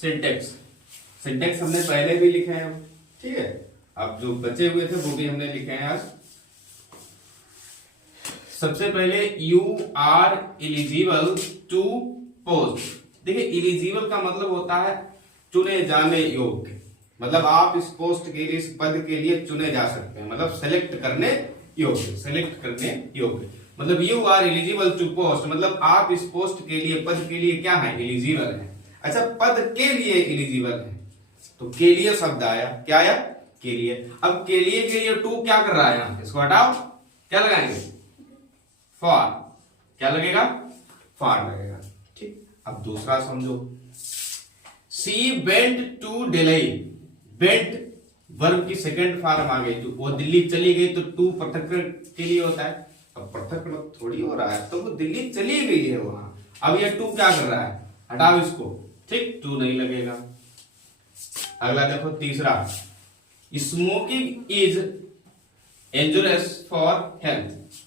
Syntax. Syntax हमने पहले भी लिखे हैं, ठीक है। अब जो बचे हुए थे वो भी हमने लिखे हैं आज। सबसे पहले you are eligible to post. देखिए एलिजिबल का मतलब होता है चुने जाने योग्य, मतलब आप इस पोस्ट के लिए, इस पद के लिए चुने जा सकते हैं, मतलब सेलेक्ट करने योग्य, सेलेक्ट करने योग्य। मतलब you are eligible to post, मतलब आप इस पोस्ट के लिए, पद के लिए क्या है, एलिजिबल है। अच्छा, पद के लिए एलिजिबल है तो के लिए शब्द आया, क्या आया, के लिए। अब के लिए टू क्या कर रहा है यहां, इसको हटाओ, क्या लगाएंगे, फॉर, क्या लगेगा, फॉर लगेगा, ठीक। अब दूसरा समझो, she went to Delhi. Went verb की सेकंड फॉर्म आ गई, तो वो दिल्ली चली गई, तो टू पृथक के लिए होता है। अब पृथक थोड़ी हो रहा है, तो वो दिल्ली चली गई है वहां। अब ये टू क्या कर रहा है, हटाओ इसको, ठीक, टू नहीं लगेगा। अगला देखो तीसरा, smoking is injurious for health.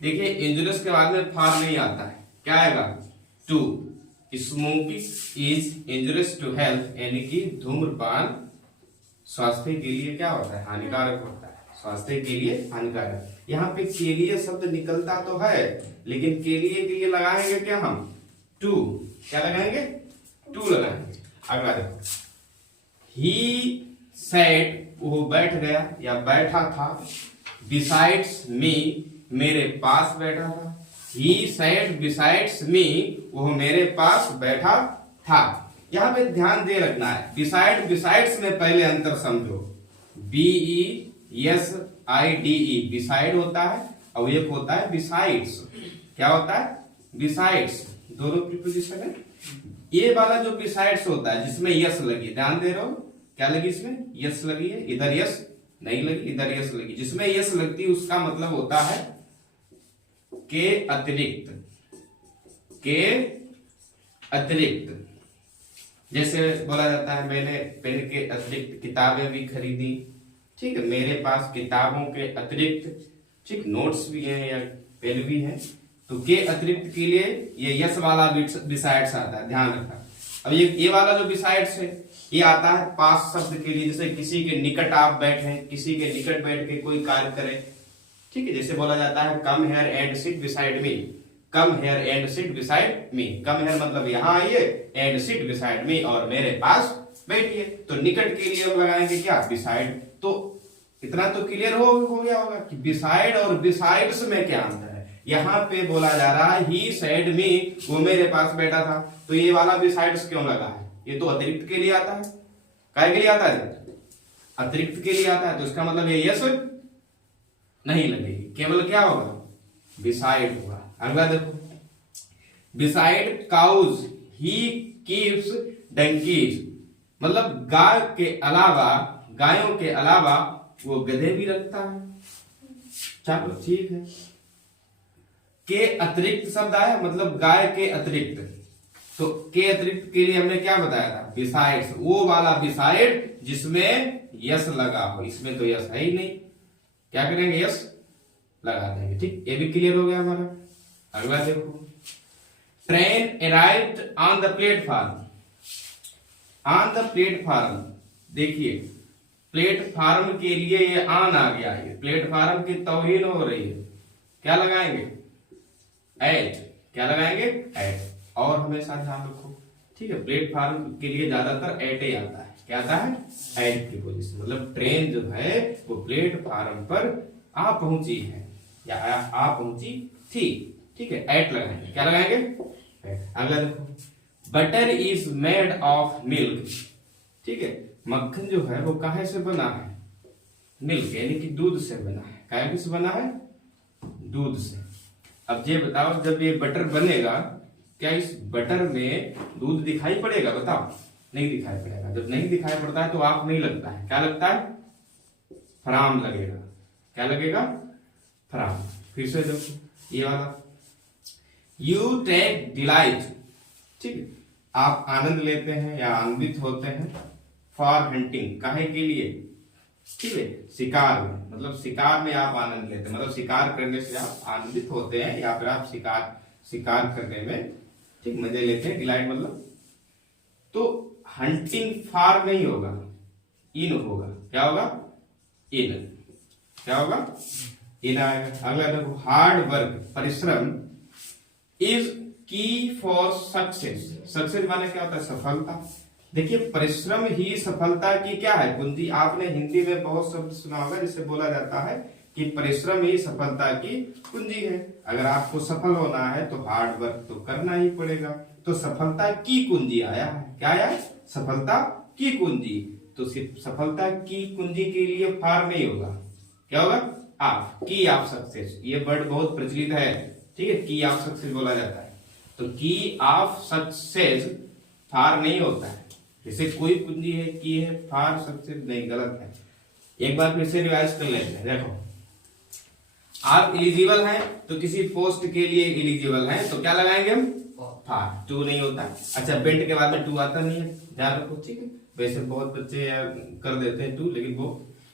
देखिए इंजुरियस के बाद में फॉर नहीं आता है, क्या आएगा, to. Smoking is injurious to health, यानी कि धूम्रपान स्वास्थ्य के लिए क्या होता है, हानिकारक होता है, स्वास्थ्य के लिए हानिकारक। यहाँ पे के लिए शब्द निकलता तो है, लेकिन के लिए लगाएंगे क्या हम, टू, क्या लगाएंगे, टू लगाएंगे। अगला देखो, ही सेड, वो बैठ गया या बैठा था, बिसाइड्स मी, मेरे पास बैठा था। ही सेड बिसाइड्स मी, वो मेरे पास बैठा था। यहां पे ध्यान दे रखना है, बिसाइड बिसाइड्स में पहले अंतर समझो, BESIDE बिसाइड होता है, और एक होता है बिसाइड्स, क्या होता है, बिसाइड्स, दोनों प्रीपोजिशन है। ये वाला जो बिसाइड्स होता है जिसमें यस लगी, ध्यान दे रहे हो, क्या लगी इसमें, यस लगी है, इधर यस नहीं लगी, इधर यस लगी। जिसमें यस लगती है उसका मतलब होता है के अतिरिक्त, के अतिरिक्त। जैसे बोला जाता है मैंने पेन के अतिरिक्त किताबें भी खरीदी, ठीक है, मेरे पास किताबों के अतिरिक्त, ठीक, नोट्स भी हैं या पेन भी हैं। तो के अतिरिक्त के लिए ये यस वाला बिसाइड्स आता है, ध्यान रखना। अब ये वाला जो बिसाइड्स है ये आता है पास शब्द के लिए, जैसे किसी के निकट आप बैठे, किसी के निकट बैठ के कोई कार्य करें, ठीक है। जैसे बोला जाता है come here and sit beside me, come here and sit beside me. Come here मतलब यहाँ आइए, एंड सिट बिसाइड मी, और मेरे पास बैठिए। तो निकट के लिए हम लगाएंगे क्या, बिसाइड। तो इतना तो क्लियर हो गया होगा कि बिसाइड और बिसाइड्स में क्या अंतर है। यहाँ पे बोला जा रहा है ही सेड मी, वो मेरे पास बैठा था, तो ये वाला बिसाइड्स क्यों लगा है, ये तो अतिरिक्त के लिए आता है। काय के लिए आता है, अतिरिक्त के लिए आता है, तो इसका मतलब ये यस नहीं लगेगी, केवल क्या होगा, बिसाइड होगा। अगला देखो, beside cows he keeps donkeys, मतलब गाय के अलावा, गायों के अलावा वो गधे भी रखता है। चलो ठीक है, के अतिरिक्त शब्द आया, मतलब गाय के अतिरिक्त। तो के अतिरिक्त के लिए हमने क्या बताया था, बिसाइड्स, वो वाला बिसाइड जिसमें यस लगा हो। इसमें तो यस है ही नहीं, क्या करेंगे, यस लगा देंगे, ठीक। ये भी क्लियर हो गया हमारा। अगला देखो, train arrived on the platform. On the platform, देखिए प्लेटफॉर्म के लिए ये ऑन आ गया है, प्लेटफॉर्म की तौहीन हो रही है, क्या लगाएंगे, एट, क्या लगाएंगे, एट। और हमेशा ध्यान रखो, ठीक है, प्लेटफॉर्म के लिए ज्यादातर एट ही आता है, क्या आता है, एट की पोजीशन। मतलब ट्रेन जो है वो प्लेटफॉर्म पर आ पहुंची है या आ पहुंची थी, ठीक है, एट लगाएंगे, क्या लगाएंगे, एट। अगला देखो, butter is made of milk, ठीक है, मक्खन जो है वो काहे से बना है, मिल्क यानी कि दूध से बना है। काहे से बना है, दूध से। अब ये बताओ, जब ये बटर बनेगा, क्या इस बटर में दूध दिखाई पड़ेगा, बताओ, नहीं दिखाई पड़ेगा। जब नहीं दिखाई पड़ता है तो आंख नहीं लगता है, क्या लगता है, फराम लगेगा, क्या लगेगा, फराम। फिर से देखो ये वाला, यू टेक डिलाइट, ठीक है, आप आनंद लेते हैं या आनंदित होते हैं, फॉर हंटिंग, काहे के लिए, ठीक है, शिकार में, मतलब शिकार में आप आनंद लेते हैं, मतलब शिकार करने से आप आनंदित होते हैं, या फिर आप शिकार करने में, ठीक, मजे लेते हैं। डिलाइट मतलब, तो हंटिंग फॉर नहीं होगा, इन होगा। क्या होगा? इन। क्या होगा? इन आएगा। अगला देखो, हार्ड वर्क, परिश्रम, इज की फॉर सक्सेस। सक्सेस माने क्या होता है? सफलता। देखिए, परिश्रम ही सफलता की क्या है? कुंजी। आपने हिंदी में बहुत शब्द सुना होगा जिसे बोला जाता है कि परिश्रम ही सफलता की कुंजी है। अगर आपको सफल होना है तो हार्ड वर्क तो करना ही पड़ेगा। तो सफलता की कुंजी आया है। क्या आया? सफलता की कुंजी। तो सिर्फ सफलता की कुंजी के लिए फार नहीं होगा। क्या होगा? आप। की ऑफ सक्सेस, ये वर्ड बहुत प्रचलित है। ठीक है, की ऑफ सक्सेस बोला जाता है। तो की ऑफ सक्सेस फार नहीं होता है। जैसे कोई कुंजी है, की है, फार सक्सेस नहीं, गलत है। एक बार फिर से रिवाइज कर लेते हैं। देखो, आप एलिजिबल हैं तो किसी पोस्ट के लिए एलिजिबल हैं तो क्या लगाएंगे हम? फार। टू नहीं होता। अच्छा, बेंट के बाद में टू आता नहीं है, ध्यान रखो। ठीक है, वैसे बहुत बच्चे कर देते हैं टू, लेकिन वो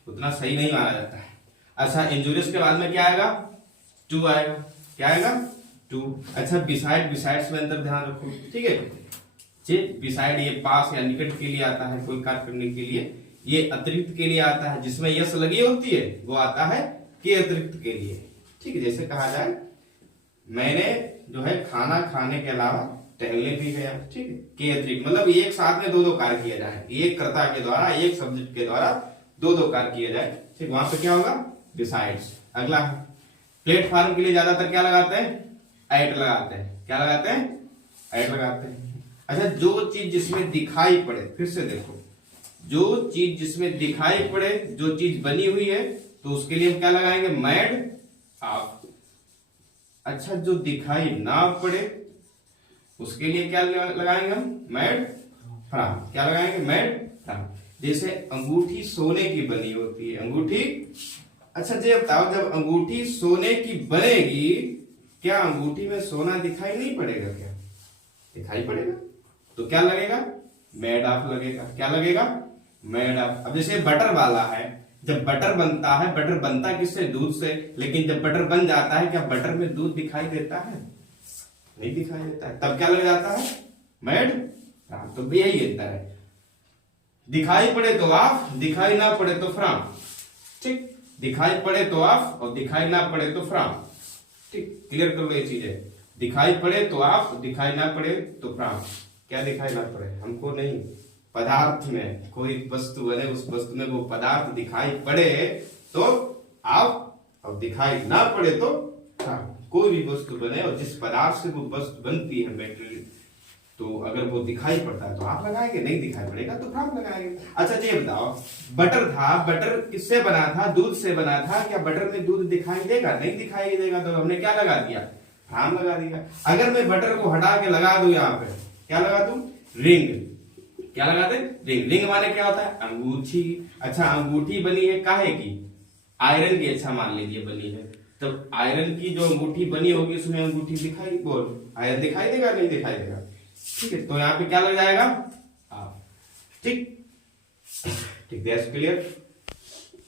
उतना सही नहीं माना जाता है। अच्छा, इंजुरियस के बाद में क्या आएगा? टू आएगा। क्या आएगा? टू। अच्छा, बिसाइड, बिसाइड्स में अंदर ध्यान रखो। ठीक है, बिसाइड ये पास या निकट के लिए आता है, कोई कार्य करने के लिए। ये अतिरिक्त के लिए आता है, जिसमें यस लगी होती है वो आता है के अतिरिक्त के लिए। ठीक है, जैसे कहा जाए मैंने जो है खाना खाने के अलावा टहलने भी गया। ठीक है, के अतिरिक्त मतलब एक साथ में दो दो कार्य किया जाए, एक कर्ता के द्वारा, एक सब्जेक्ट के द्वारा दो दो कार्य किया जाए। ठीक, वहां पे क्या होगा? बिसाइड्स। अगला, प्लेटफॉर्म के लिए ज्यादातर क्या लगाते हैं? एट लगाते हैं। क्या लगाते हैं? एट लगाते हैं। अच्छा, जो चीज जिसमें दिखाई पड़े, फिर से देखो, जो चीज जिसमें दिखाई पड़े, जो चीज बनी हुई है, तो उसके लिए हम क्या लगाएंगे? Mad of. अच्छा, जो दिखाई ना पड़े उसके लिए क्या लगाएंगे हम? Mad from. क्या लगाएंगे? Mad from. जैसे अंगूठी सोने की बनी होती है, अंगूठी। अच्छा, ये बताओ, जब अंगूठी सोने की बनेगी, क्या अंगूठी में सोना दिखाई नहीं पड़ेगा? क्या दिखाई पड़ेगा? तो क्या लगेगा? मेड ऑफ लगेगा। क्या लगेगा? Made of. अब जैसे बटर वाला है, जब बटर बनता है, बटर बनता किससे? दूध से। लेकिन जब बटर बन जाता है, क्या बटर में दूध दिखाई देता है? नहीं दिखाई देता है। तब क्या लग जाता है? मेड। तो यही अंतर है, दिखाई पड़े तो ऑफ, दिखाई ना पड़े तो फ्रॉम। ठीक, दिखाई पड़े तो ऑफ और दिखाई ना पड़े तो फ्रॉम। ठीक, क्लियर कर लो ये चीजें। दिखाई पड़े तो ऑफ, दिखाई ना पड़े तो फ्रॉम। क्या दिखाई ना पड़े? हमको नहीं, पदार्थ में कोई वस्तु बने, उस वस्तु में वो पदार्थ दिखाई पड़े तो ऑफ, और दिखाई ना पड़े तो फ्रॉम। कोई भी वस्तु बने और जिस पदार्थ से वो वस्तु बनती है, मेटेरियल, तो अगर वो दिखाई पड़ता है तो आप लगाएंगे, नहीं दिखाई पड़ेगा तो फ्रॉम लगाएंगे। अच्छा, ये बताओ, बटर था, बटर किससे बना था? दूध से बना था। क्या बटर में दूध दिखाई देगा? नहीं दिखाई देगा। तो हमने क्या लगा दिया? फ्रॉम लगा दिया। अगर मैं बटर को हटा के लगा दूं यहाँ पे, क्या लगा दूं? रिंग। क्या लगा दे? रिंग। रिंग माने क्या होता है? अंगूठी। अच्छा, अंगूठी बनी है काहे की? आयरन की। अच्छा, मान लीजिए बनी है, तब आयरन की जो अंगूठी बनी होगी उसमें अंगूठी दिखाई, बोल आयरन दिखाई देगा? नहीं दिखाई देगा। ठीक है, तो यहाँ पे क्या लग जाएगा? ठीक ठीक, दैट्स क्लियर।